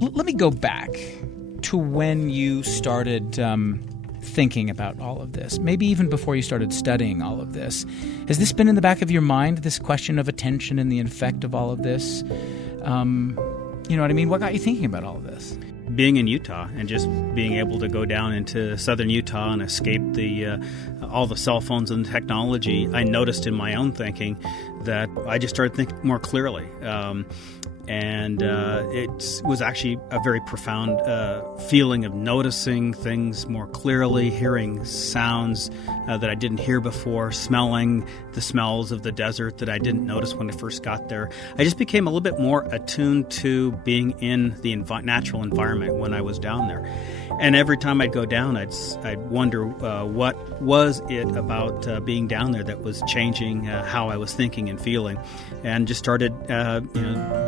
Let me go back to when you started thinking about all of this, maybe even before you started studying all of this. Has this been in the back of your mind, this question of attention and the effect of all of this? You know what I mean? What got you thinking about all of this? Being in Utah and just being able to go down into southern Utah and escape all the cell phones and technology, I noticed in my own thinking that I just started thinking more clearly. And it was actually a very profound feeling of noticing things more clearly, hearing sounds that I didn't hear before, smelling the smells of the desert that I didn't notice when I first got there. I just became a little bit more attuned to being in the natural environment when I was down there. And every time I'd go down, I'd wonder what was it about being down there that was changing how I was thinking and feeling, and just started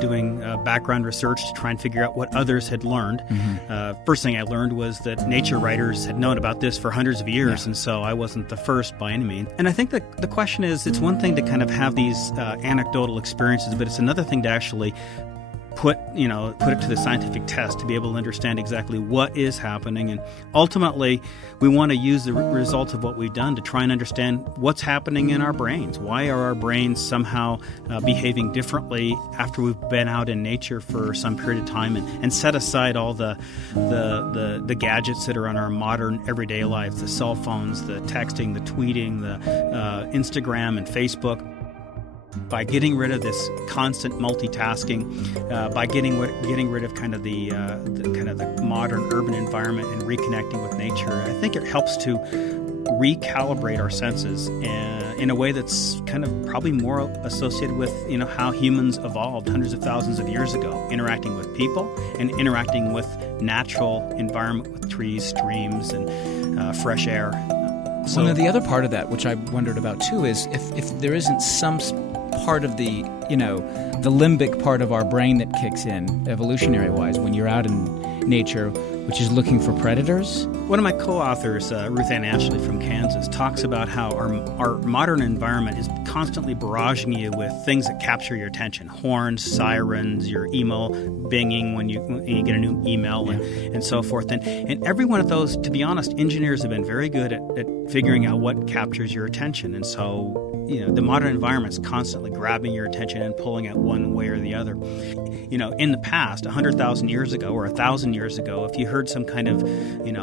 doing background research to try and figure out what others had learned. Mm-hmm. First thing I learned was that nature writers had known about this for hundreds of years, and so I wasn't the first by any means. And I think that the question is, it's one thing to kind of have these anecdotal experiences, but it's another thing to actually put it to the scientific test to be able to understand exactly what is happening. And ultimately, we want to use the result of what we've done to try and understand what's happening in our brains. Why are our brains somehow behaving differently after we've been out in nature for some period of time and set aside all the gadgets that are on our modern everyday lives, the cell phones, the texting, the tweeting, the Instagram and Facebook. By getting rid of this constant multitasking, by getting rid of kind of the modern urban environment and reconnecting with nature, I think it helps to recalibrate our senses in a way that's kind of probably more associated with how humans evolved hundreds of thousands of years ago, interacting with people and interacting with natural environment with trees, streams, and fresh air. So now the other part of that, which I wondered about too, is if there isn't some part of the limbic part of our brain that kicks in evolutionary-wise when you're out in nature, which is looking for predators. One of my co-authors, Ruth Ann Ashley from Kansas, talks about how our modern environment is constantly barraging you with things that capture your attention. Horns, sirens, your email binging when you get a new email, and so forth. And every one of those, to be honest, engineers have been very good at figuring out what captures your attention. And so the modern environment is constantly grabbing your attention and pulling it one way or the other. In the past, 100,000 years ago or 1,000 years ago, if you heard some kind of,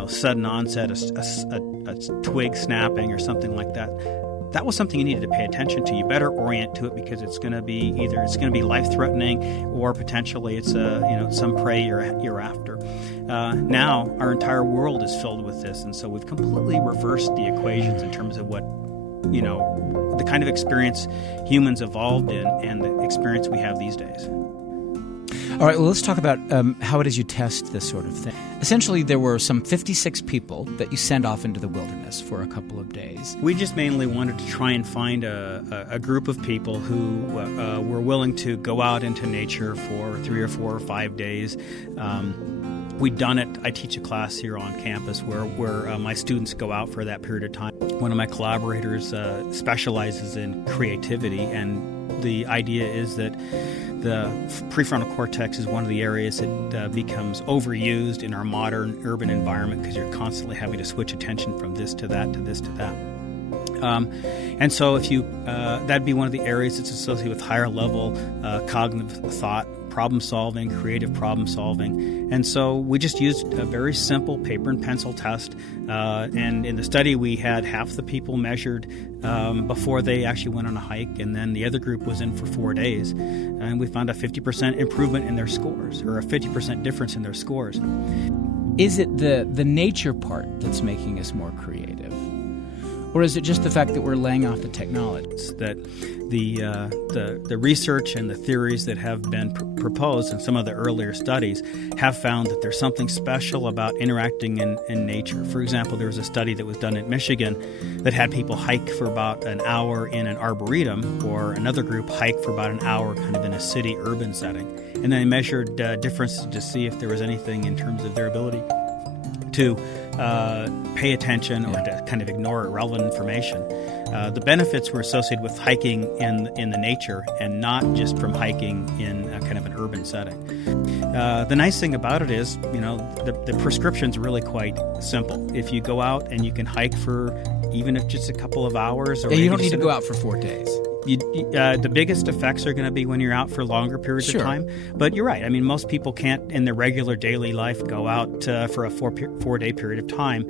sudden onset, a twig snapping or something like that, that was something you needed to pay attention to. You better orient to it because it's going to be life-threatening or potentially it's some prey you're after. Now our entire world is filled with this, and so we've completely reversed the equations in terms of what the kind of experience humans evolved in and the experience we have these days. All right, well, let's talk about how it is you test this sort of thing. Essentially, there were some 56 people that you sent off into the wilderness for a couple of days. We just mainly wanted to try and find a group of people who were willing to go out into nature for 3 or 4 or 5 days. We'd done it. I teach a class here on campus where my students go out for that period of time. One of my collaborators specializes in creativity, and the idea is that the prefrontal cortex is one of the areas that becomes overused in our modern urban environment because you're constantly having to switch attention from this to that to this to that. And so if you that'd be one of the areas that's associated with higher level cognitive thought, problem solving, creative problem solving. And so we just used a very simple paper and pencil test. And in the study, we had half the people measured before they actually went on a hike, and then the other group was in for 4 days. And we found a 50% improvement in their scores, or a 50% difference in their scores. Is it the nature part that's making us more creative? Or is it just the fact that we're laying off the technology? It's that the research and the theories that have been proposed in some of the earlier studies have found that there's something special about interacting in nature. For example, there was a study that was done in Michigan that had people hike for about an hour in an arboretum, or another group hike for about an hour kind of in a city-urban setting. And then they measured differences to see if there was anything in terms of their ability to pay attention or to kind of ignore irrelevant information. The benefits were associated with hiking in the nature and not just from hiking in a kind of an urban setting. The nice thing about it is, the prescription's really quite simple. If you go out and you can hike for even if just a couple of hours, or you don't need to go out for 4 days. The biggest effects are going to be when you're out for longer periods of time. But you're right. I mean, most people can't, in their regular daily life, go out for a 4-day period of time.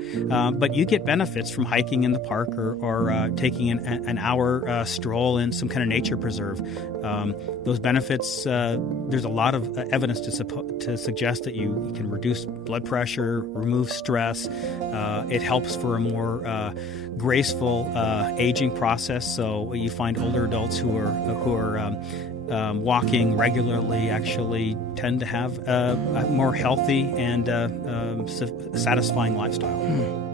But you get benefits from hiking in the park or taking an hour stroll in some kind of nature preserve. Those benefits, there's a lot of evidence to suggest that you can reduce blood pressure, remove stress. It helps for a more graceful aging process. So you find older adults who are walking regularly actually tend to have a more healthy and satisfying lifestyle.